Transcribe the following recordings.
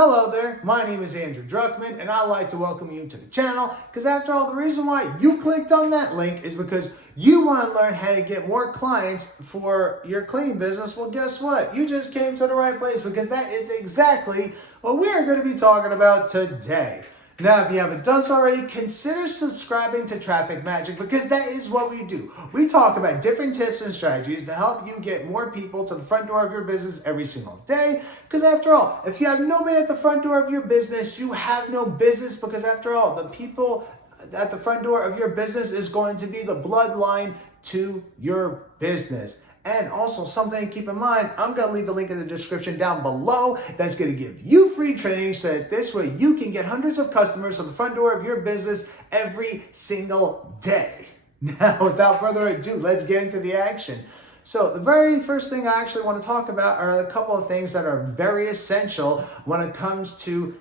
Hello there, my name is Andrew Druckman and I'd like to welcome you to the channel because after all, the reason why you clicked on that link is because you want to learn how to get more clients for your cleaning business. Well, guess what? You just came to the right place because that is exactly what we're going to be talking about today. Now, if you haven't done so already, consider subscribing to Traffic Magic because that is what we do. We talk about different tips and strategies to help you get more people to the front door of your business every single day. Because after all, if you have nobody at the front door of your business, you have no business because after all, the people at the front door of your business is going to be the bloodline to your business. And also something to keep in mind, I'm going to leave a link in the description down below that's going to give you free training so that this way you can get hundreds of customers to the front door of your business every single day. Now, without further ado, let's get into the action. So the very first thing I actually want to talk about are a couple of things that are very essential when it comes to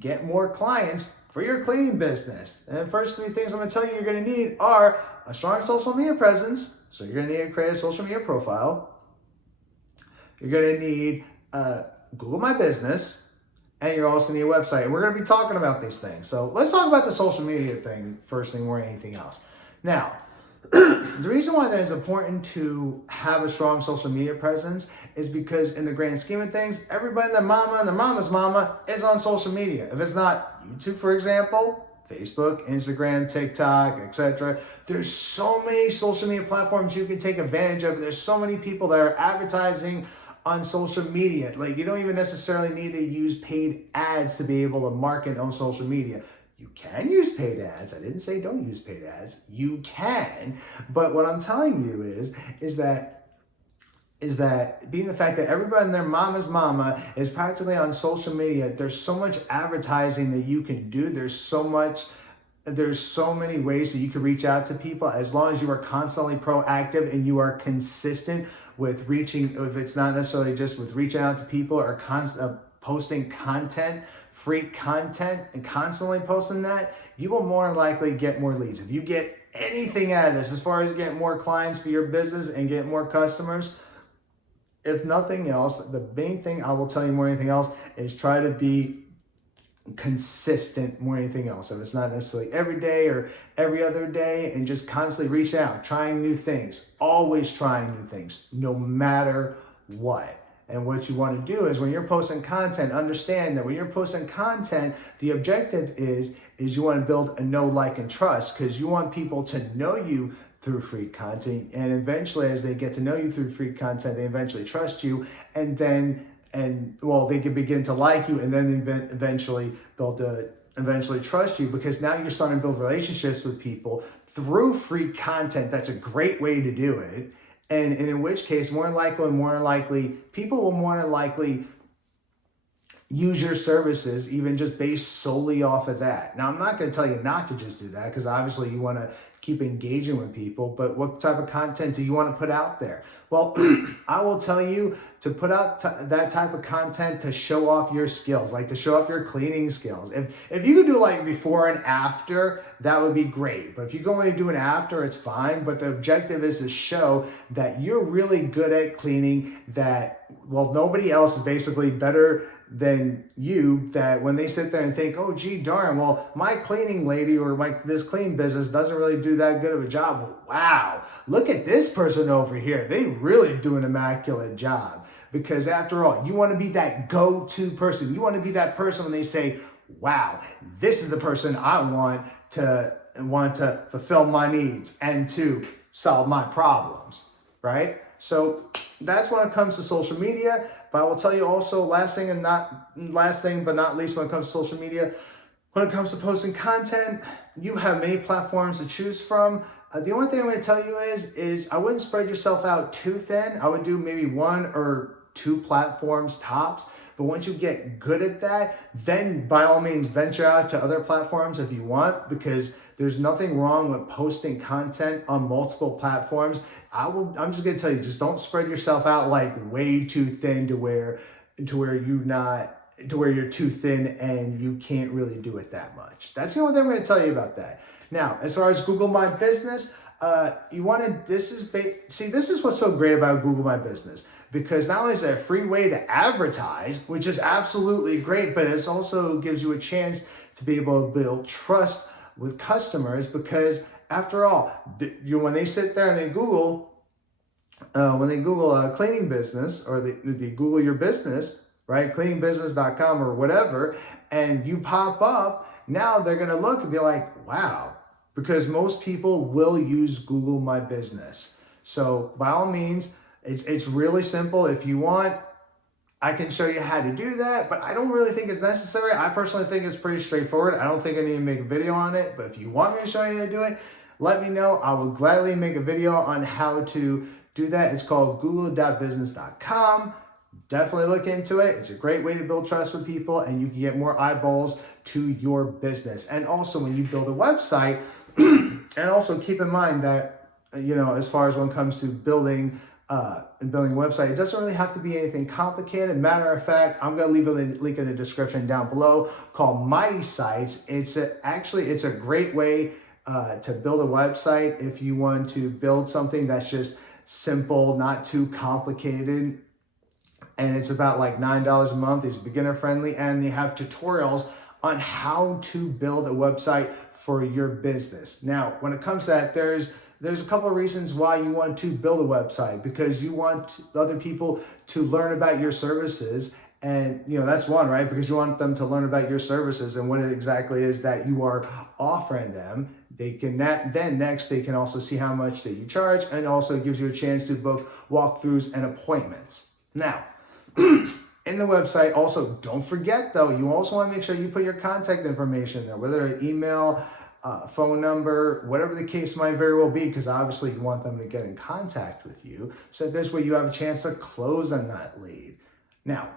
get more clients for your cleaning business. And the first three things I'm going to tell you you're going to need are a strong social media presence. So you're going to need to create a social media profile. You're going to need Google My Business. And you're also going to need a website. And we're going to be talking about these things. So let's talk about the social media thing first thing more than anything else. Now, the reason why that is important to have a strong social media presence is because in the grand scheme of things, everybody and their mama and their mama's mama is on social media. If it's not YouTube, for example, Facebook, Instagram, TikTok, etc. There's so many social media platforms you can take advantage of. There's so many people that are advertising on social media. Like, you don't even necessarily need to use paid ads to be able to market on social media. You can use paid ads. I didn't say don't use paid ads. You can. But what I'm telling you is that being the fact that everybody and their mama's mama is practically on social media, there's so much advertising that you can do. There's so many ways that you can reach out to people as long as you are constantly proactive and you are consistent with reaching, if it's not necessarily just with reaching out to people or posting content, free content, and constantly posting that, you will more than likely get more leads. If you get anything out of this, as far as getting more clients for your business and get more customers, if nothing else, the main thing I will tell you more than anything else is try to be consistent more than anything else. If it's not necessarily every day or every other day, and just constantly reach out, trying new things, always trying new things, no matter what. And what you want to do is when you're posting content, understand that when you're posting content, the objective is you want to build a know, like, and trust, because you want people to know you through free content, and eventually as they get to know you through free content, they eventually trust you, and they can begin to like you, and then eventually trust you, because now you're starting to build relationships with people through free content. That's a great way to do it. And in which case, more than likely, people will more than likely use your services, even just based solely off of that. Now, I'm not going to tell you not to just do that, because obviously you want to keep engaging with people, but what type of content do you want to put out there? Well, I will tell you to put out that type of content to show off your skills, like to show off your cleaning skills. If you could do like before and after, that would be great. But if you can only do an after, it's fine. But the objective is to show that you're really good at cleaning, that, well, nobody else is basically better than you, that when they sit there and think, oh, gee, darn, well, my cleaning lady or this cleaning business doesn't really do that good of a job. Well, wow, look at this person over here. They really do an immaculate job. Because after all, you want to be that go-to person. You want to be that person when they say, wow, this is the person I want to fulfill my needs and to solve my problems, right? So that's when it comes to social media. But I will tell you also, last thing but not least, when it comes to social media, when it comes to posting content, you have many platforms to choose from. The only thing I'm going to tell you is I wouldn't spread yourself out too thin. I would do maybe one or two platforms tops. But once you get good at that, then by all means venture out to other platforms if you want, because there's nothing wrong with posting content on multiple platforms. I'm just gonna tell you, just don't spread yourself out like way too thin to where you're too thin and you can't really do it that much. That's the only thing I'm gonna tell you about that. Now, as far as Google My Business, this is what's so great about Google My Business. because not only is it a free way to advertise, which is absolutely great, but it also gives you a chance to be able to build trust with customers, because after all, when they sit there and they Google, a cleaning business, or they Google your business, right, cleaningbusiness.com or whatever, and you pop up, now they're going to look and be like, wow, because most people will use Google My Business. So by all means, it's really simple. If you want, I can show you how to do that, but I don't really think it's necessary. I personally think it's pretty straightforward. I don't think I need to make a video on it, but if you want me to show you how to do it, let me know. I will gladly make a video on how to do that. It's called google.business.com. Definitely look into it. It's a great way to build trust with people, and you can get more eyeballs to your business. And also when you build a website, and also keep in mind that, as far as when it comes to building a website, it doesn't really have to be anything complicated. Matter of fact, I'm going to leave a link in the description down below called Mighty Sites. It's a great way to build a website if you want to build something that's just simple, not too complicated. And it's about like $9 a month. It's beginner friendly, and they have tutorials on how to build a website for your business. Now, when it comes to that, there's a couple of reasons why you want to build a website, because you want other people to learn about your services. And that's one, right? Because you want them to learn about your services and what it exactly is that you are offering them. They can next they can also see how much that you charge, and also gives you a chance to book walkthroughs and appointments. Now, in the website, also don't forget though, you also want to make sure you put your contact information there, whether an email, phone number, whatever the case might very well be, because obviously you want them to get in contact with you. So this way you have a chance to close on that lead. Now,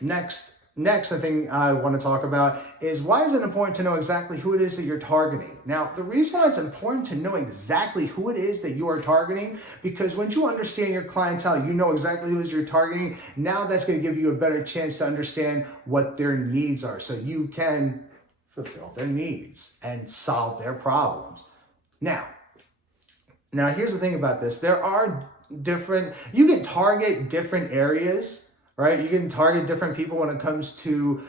next thing I want to talk about is, why is it important to know exactly who it is that you're targeting? Now, the reason why it's important to know exactly who it is that you are targeting, because once you understand your clientele, you know exactly who it is you're targeting. Now that's going to give you a better chance to understand what their needs are, so you can fulfill their needs and solve their problems. Now here's the thing about this. You can target different areas, right? You can target different people when it comes to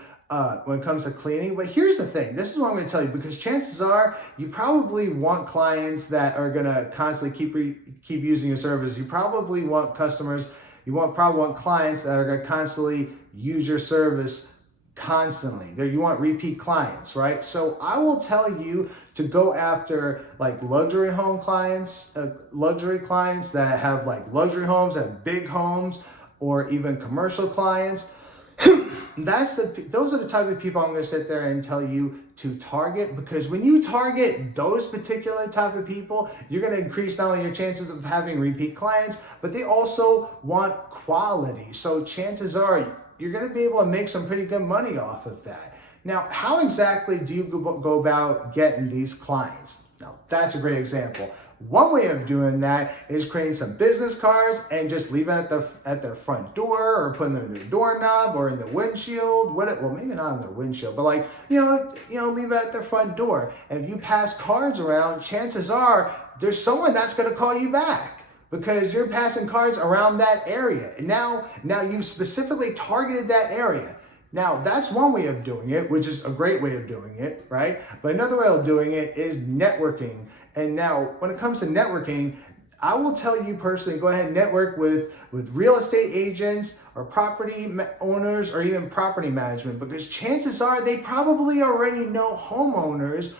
cleaning. But here's the thing. This is what I'm going to tell you, because chances are you probably want clients that are going to constantly keep using your service. You probably want customers. Probably want clients that are going to constantly use your service constantly. You want repeat clients, right? So I will tell you to go after like luxury home clients, luxury clients that have like luxury homes, that have big homes, or even commercial clients. Those are the type of people I'm going to sit there and tell you to target, because when you target those particular type of people, you're going to increase not only your chances of having repeat clients, but they also want quality. So chances are you're going to be able to make some pretty good money off of that. Now, how exactly do you go about getting these clients? Now, that's a great example. One way of doing that is creating some business cards and just leaving it at their front door, or putting them in their doorknob or in the windshield. Well, maybe not in their windshield, but like, leave it at their front door. And if you pass cards around, chances are there's someone that's going to call you back, because you're passing cards around that area. And now you've specifically targeted that area. Now, that's one way of doing it, which is a great way of doing it, right? But another way of doing it is networking. And now, when it comes to networking, I will tell you personally, go ahead and network with real estate agents or property owners, or even property management, because chances are they probably already know homeowners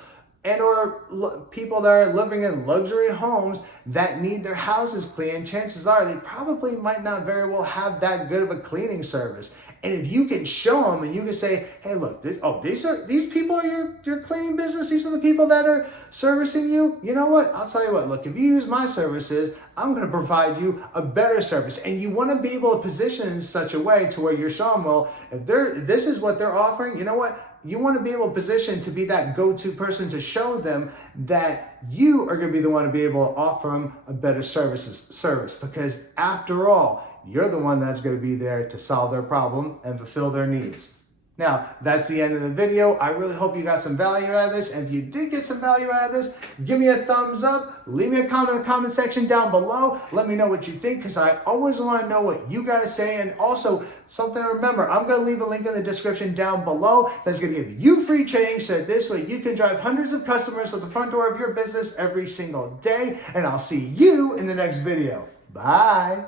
and or people that are living in luxury homes that need their houses cleaned. Chances are they probably might not very well have that good of a cleaning service. And if you can show them and you can say, hey, look, these people are your cleaning business. These are the people that are servicing you. You know what? I'll tell you what, look, if you use my services, I'm going to provide you a better service. And you want to be able to position in such a way to where you're showing, well, if this is what they're offering, you know what? You want to be able to position to be that go-to person to show them that you are going to be the one to be able to offer them a better service. Because after all, you're the one that's going to be there to solve their problem and fulfill their needs. Now, that's the end of the video. I really hope you got some value out of this. And if you did get some value out of this, give me a thumbs up. Leave me a comment in the comment section down below. Let me know what you think, because I always want to know what you got to say. And also, something to remember, I'm going to leave a link in the description down below that's going to give you free training, so this way you can drive hundreds of customers to the front door of your business every single day. And I'll see you in the next video. Bye.